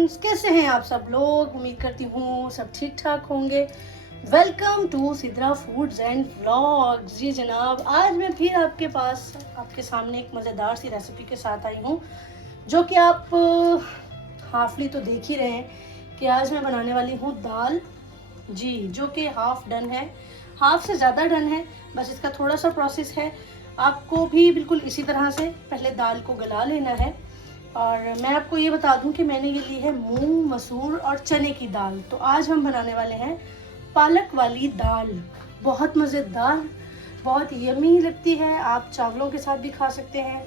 Friends, कैसे हैं आप सब लोग। उम्मीद करती हूँ सब ठीक ठाक होंगे। Welcome to Sidra foods and vlogs. जी जनाब, आज मैं फिर आपके सामने एक मज़ेदार सी रेसिपी के साथ आई हूँ, जो कि आप हाफली तो देख ही रहे हैं कि आज मैं बनाने वाली हूँ दाल। जी, जो कि हाफ डन है, हाफ से ज़्यादा डन है, बस इसका थोड़ा सा प्रोसेस है। आपको भी बिल्कुल इसी तरह से पहले दाल को गला लेना है। और मैं आपको ये बता दूं कि मैंने ये ली है मूंग, मसूर और चने की दाल। तो आज हम बनाने वाले हैं पालक वाली दाल। बहुत मज़ेदार, बहुत यमी लगती है, आप चावलों के साथ भी खा सकते हैं।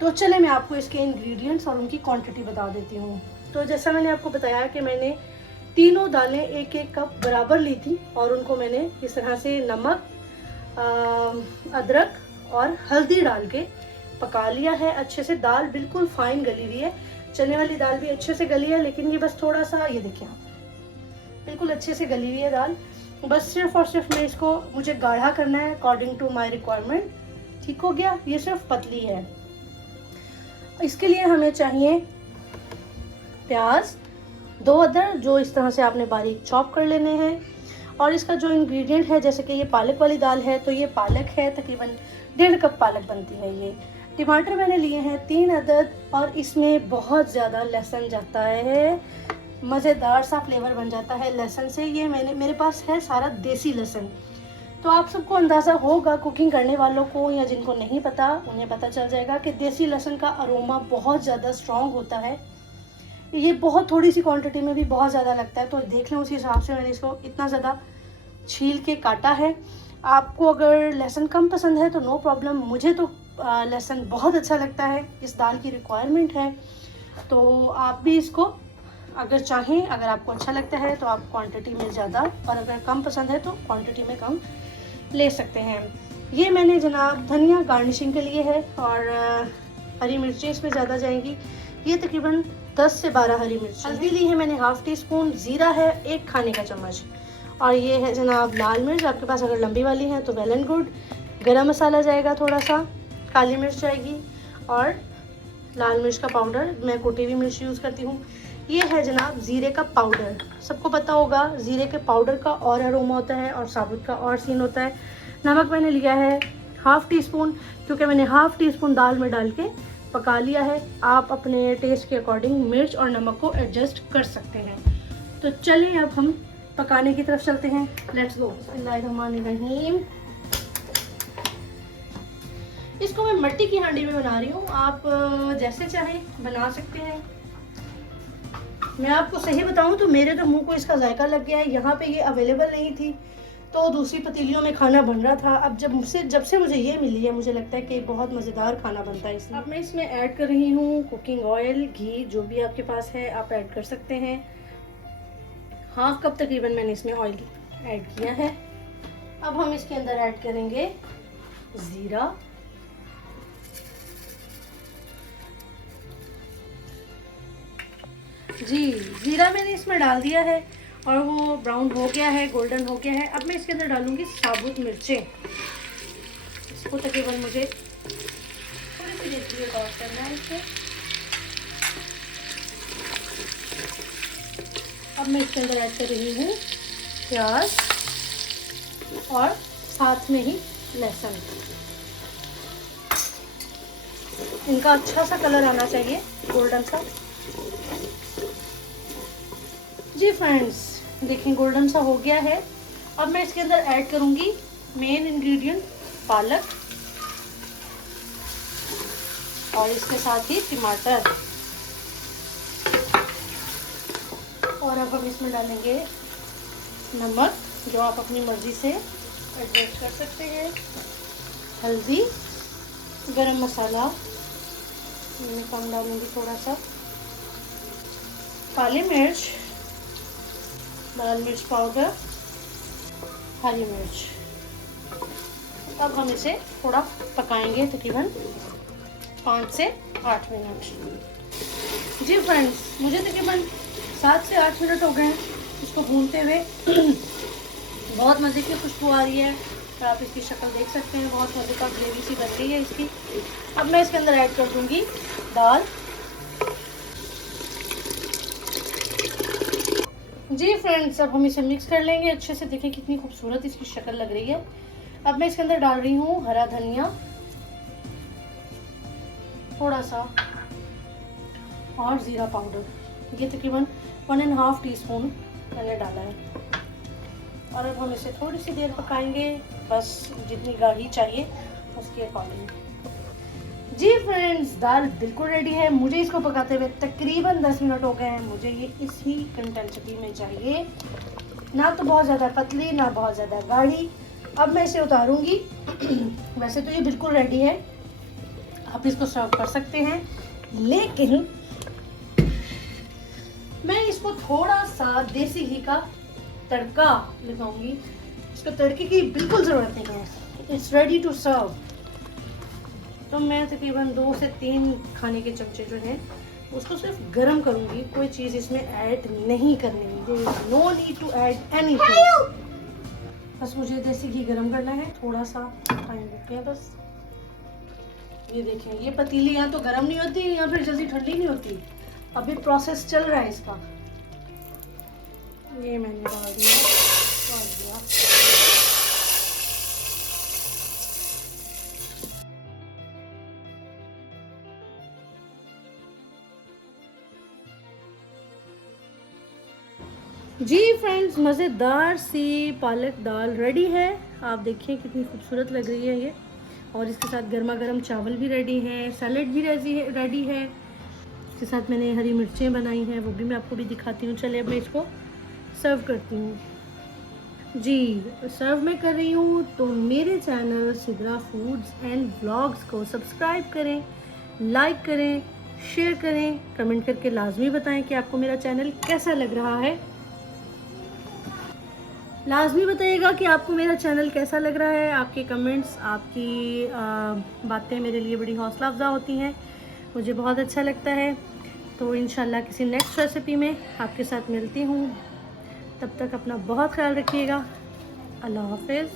तो चले मैं आपको इसके इंग्रेडिएंट्स और उनकी क्वांटिटी बता देती हूँ। तो जैसा मैंने आपको बताया कि मैंने तीनों दालें एक एक कप बराबर ली थी और उनको मैंने इस तरह से नमक, अदरक और हल्दी डाल के पका लिया है अच्छे से। दाल बिल्कुल फाइन गली हुई है, चने वाली दाल भी अच्छे से गली है, लेकिन ये बस थोड़ा सा, ये देखिए आप, बिल्कुल अच्छे से गली हुई है दाल। बस सिर्फ और सिर्फ मैं इसको, मुझे गाढ़ा करना है अकॉर्डिंग टू माय रिक्वायरमेंट। ठीक हो गया, ये सिर्फ पतली है। इसके लिए हमें चाहिए प्याज, 2 अदरक जो इस तरह से आपने बारीक चॉप कर लेने हैं। और इसका जो इंग्रेडिएंट है, जैसे कि ये पालक वाली दाल है तो ये पालक है, तकरीबन 1.5 कप पालक बनती है ये। टमाटर मैंने लिए हैं 3 अदद और इसमें बहुत ज़्यादा लहसुन जाता है, मज़ेदार सा फ्लेवर बन जाता है लहसुन से। ये मेरे पास है सारा देसी लहसुन। तो आप सबको अंदाज़ा होगा, कुकिंग करने वालों को या जिनको नहीं पता उन्हें पता चल जाएगा कि देसी लहसुन का अरोमा बहुत ज़्यादा स्ट्रॉन्ग होता है। ये बहुत थोड़ी सी क्वांटिटी में भी बहुत ज़्यादा लगता है, तो देख लें उसी हिसाब से मैंने इसको इतना ज़्यादा छील के काटा है। आपको अगर लहसुन कम पसंद है तो नो प्रॉब्लम, मुझे तो लहसुन बहुत अच्छा लगता है, इस दाल की रिक्वायरमेंट है। तो आप भी इसको अगर चाहें, अगर आपको अच्छा लगता है तो आप क्वांटिटी में ज़्यादा, और अगर कम पसंद है तो क्वांटिटी में कम ले सकते हैं। ये मैंने जनाब धनिया गार्निशिंग के लिए है, और हरी मिर्चें इसमें ज़्यादा जाएंगी। ये तकरीबन 10 से 12 हरी मिर्च। हल्दी ली है मैंने हाफ टी स्पून, ज़ीरा है 1 खाने का चम्मच, और ये है जनाब लाल मिर्च। आपके पास अगर लंबी वाली है तो वेल एंड गुड। गरम मसाला जाएगा थोड़ा सा, काली मिर्च जाएगी, और लाल मिर्च का पाउडर, मैं कुटी हुई मिर्च यूज़ करती हूँ। ये है जनाब ज़ीरे का पाउडर। सबको पता होगा ज़ीरे के पाउडर का और अरोमा होता है और साबुत का और सीन होता है। नमक मैंने लिया है हाफ टी स्पून, क्योंकि मैंने हाफ टी स्पून दाल में डाल के पका लिया है। आप अपने टेस्ट के अकॉर्डिंग मिर्च और नमक को एडजस्ट कर सकते हैं। तो चलिए अब हम पकाने की तरफ चलते हैं। Let's go. बिस्मिल्लाहिर्रहमानिर्रहीम। इसको मैं मिट्टी की हांडी में बना रही हूँ, आप जैसे चाहें बना सकते हैं। मैं आपको सही बताऊं तो मेरे तो मुंह को इसका जायका लग गया है। यहाँ पे ये अवेलेबल नहीं थी तो दूसरी पतीलियों में खाना बन रहा था। अब जब से मुझे ये मिली है, मुझे लगता है कि बहुत मज़ेदार खाना बनता है इसमें। अब मैं इसमें ऐड कर रही हूँ कुकिंग ऑयल, घी, जो भी आपके पास है आप ऐड कर सकते हैं। हाफ कप तकरीबन मैंने इसमें ऑयल ऐड किया है। अब हम इसके अंदर ऐड करेंगे ज़ीरा, जी ज़ीरा मैंने इसमें डाल दिया है और वो ब्राउन हो गया है, गोल्डन हो गया है। अब मैं इसके अंदर डालूंगी साबुत मिर्चें। इसको तकरीबन मुझे थोड़ी सी देर के लिए टॉस करना है इसको। अब मैं इसके अंदर ऐड कर रही हूँ प्याज और साथ में ही लहसुन। इनका अच्छा सा कलर आना चाहिए, गोल्डन सा। जी फ्रेंड्स, देखें गोल्डन सा हो गया है। अब मैं इसके अंदर ऐड करूंगी मेन इंग्रेडिएंट पालक, और इसके साथ ही टमाटर। और अब हम इसमें डालेंगे नमक, जो आप अपनी मर्ज़ी से एडजस्ट कर सकते हैं, हल्दी, गरम मसाला मैं कम डालूंगी थोड़ा सा, काली मिर्च, लाल मिर्च पाउडर, हरी मिर्च। अब हम इसे थोड़ा पकाएंगे तकरीबन 5 से 8 मिनट। जी फ्रेंड्स, मुझे तकरीबन 7 से 8 मिनट हो गए हैं इसको भूनते हुए। बहुत मज़े की खुशबू आ रही है और आप इसकी शक्ल देख सकते हैं, बहुत मज़े का ग्रेवी सी बन गई है इसकी। अब मैं इसके अंदर ऐड कर दूंगी दाल। जी फ्रेंड्स, अब हम इसे मिक्स कर लेंगे अच्छे से। देखें कितनी खूबसूरत इसकी शक्ल लग रही है। अब मैं इसके अंदर डाल रही हूँ हरा धनिया, थोड़ा सा, और ज़ीरा पाउडर। ये तकरीबन 1.5 टीस्पून मैंने डाला है। और अब हम इसे थोड़ी सी देर पकाएंगे, बस जितनी गाढ़ी चाहिए उसके अकॉर्डिंग। जी फ्रेंड्स, दाल बिल्कुल रेडी है। मुझे इसको पकाते हुए तकरीबन 10 मिनट हो गए हैं। मुझे ये इसी कंसिस्टेंसी में चाहिए, ना तो बहुत ज़्यादा पतली ना बहुत ज़्यादा गाढ़ी। अब मैं इसे उतारूंगी। वैसे तो ये बिल्कुल रेडी है, आप इसको सर्व कर सकते हैं, लेकिन मैं इसको थोड़ा सा देसी घी का तड़का लगाऊंगी। इसको तड़के की बिल्कुल ज़रूरत नहीं है, इट्स रेडी टू सर्व। तो मैं तकरीबन 2 से 3 खाने के चमचे जो हैं उसको सिर्फ गरम करूंगी, कोई चीज़ इसमें ऐड नहीं करनी है। There is no need to add anything. बस मुझे देसी घी गरम करना है, थोड़ा सा टाइम लगता है बस। ये देखें, ये पतीली यहाँ तो गरम नहीं होती, यहाँ फिर जल्दी ठंडी नहीं होती। अभी प्रोसेस चल रहा है इसका। ये मैंने डाल दिया। जी फ्रेंड्स, मज़ेदार सी पालक दाल रेडी है। आप देखिए कितनी खूबसूरत लग रही है ये। और इसके साथ गर्मा गर्म चावल भी रेडी हैं, सैलेड भी रेडी है। इसके साथ मैंने हरी मिर्चें बनाई हैं, वो भी मैं आपको भी दिखाती हूँ। चलिए अब मैं इसको सर्व करती हूँ। जी, सर्व मैं कर रही हूँ, तो मेरे channel Sidra foods and vlogs को सब्सक्राइब करें, लाइक करें, शेयर करें, कमेंट करके लाजमी बताएं कि आपको मेरा चैनल कैसा लग रहा है। लाजमी बताइएगा कि आपको मेरा चैनल कैसा लग रहा है। आपके कमेंट्स, आपकी बातें मेरे लिए बड़ी हौसला अफजा होती हैं, मुझे बहुत अच्छा लगता है। तो इंशाल्लाह किसी नेक्स्ट रेसिपी में आपके साथ मिलती हूँ। तब तक अपना बहुत ख्याल रखिएगा। अल्लाह हाफ़िज़।